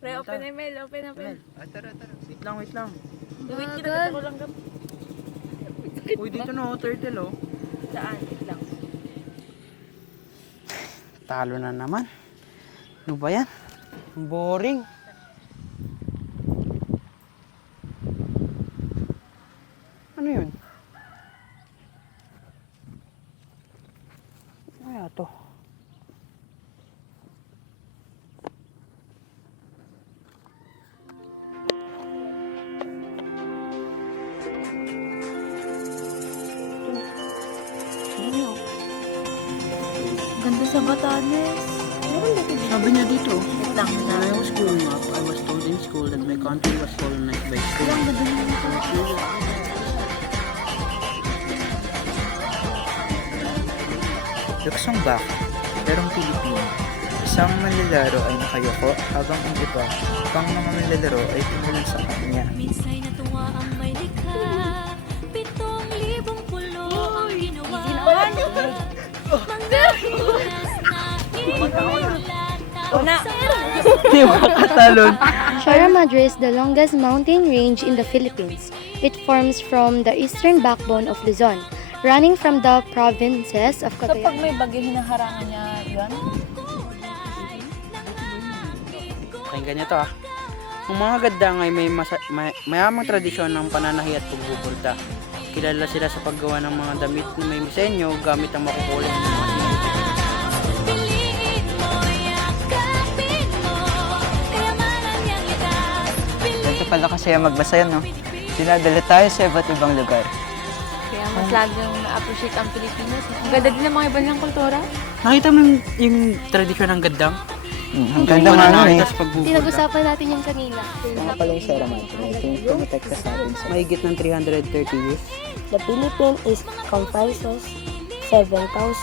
Pre, open ML, open. Tara. Wait lang. Wait kita ko lang gam. Uy, dito na turtle oh. Saan? Wait lang. Talo na naman. Ano ba yan? Boring. Ano yun? Ano kaya to? Ganda sa Batanes. Sabi niya dito. Wait lang. When I was growing up, I was told in school that my country was colonized by Spain. Ang ganda na dito. Luksong baka, perong Pilipino. Isang manlalaro ay nakayoko habang ang iba pang mga manlalaro ay tumulan sa kanya. Minsay natuwa ang may likha, 7,000 pulo ang ginawa. Mga oras na Di ba katalon? Sierra Madre is the longest mountain range in the Philippines. It forms from the eastern backbone of Luzon, running from the provinces of So pag Cagayan. may bagyo, hinaharangan niya yun? Pakinggan niyo to ah. Ang mga gadang ay mayamang tradisyon ng pananahi at pagbubulta. Kilala sila sa paggawa ng mga damit na may disenyo gamit ang makukulay ng mga singit. piliin mo, yakapin mo, kayamanan niyang likas. Ganito pala kasi magbasa yan, no? Dinadala tayo sa iba't ibang lugar. Kaya mas laging na-appreciate ang Pilipinas. Ang ganda din ng mga ibang kultura. Nakita mo yung tradisyon ng gadang? Ang ganda nga nun eh. Tapos pagbubulta. Pinag-usapan natin yung kanina. Ito nga pala yung Sierra Madre. Ito yung tumitekta sa atin sa... Mahigit ng 330 years. The Philippines is comprises 7,107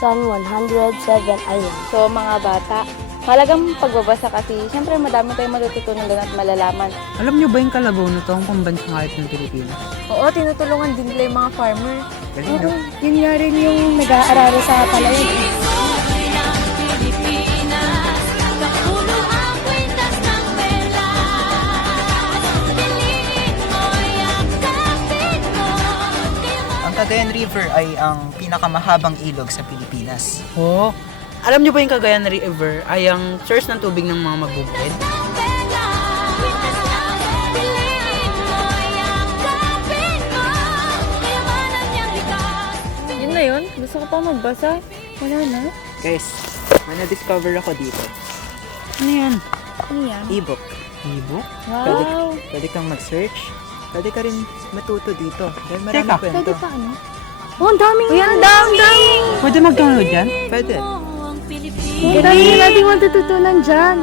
islands. So mga bata, malagang pagbabasa kasi syempre madami tayong matututunan doon at malalaman. Alam niyo ba yung Kalabaw na to ang pambansang hayop ng Pilipinas? Oo, tinutulungan din nila yung mga farmer. Galing, no? Yun nga rin yung nag-aararo sa palayan. Pilipinas, kapulo ang kwintas ng perlas. Piliin mo, yakapin mo, Ang Cagayan River ay ang pinakamahabang ilog sa Pilipinas. Oo. Alam niyo ba yung Cagayan River ay ang source ng tubig ng mga magbubukid? Yun na yun? Gusto ko pa magbasa. Wala na. Guys, may na-discover ako dito. Ano yan? Ano yan? E-book. Ibo? Wow! Pwede kang mag-search. Pwede ka rin matuto dito. Dahil marami Teka. kwento. ano? Oh, ang daming Uy, ang dami! Pwede mag-download yan? Pwede. Ang dami nating matututunan dyan.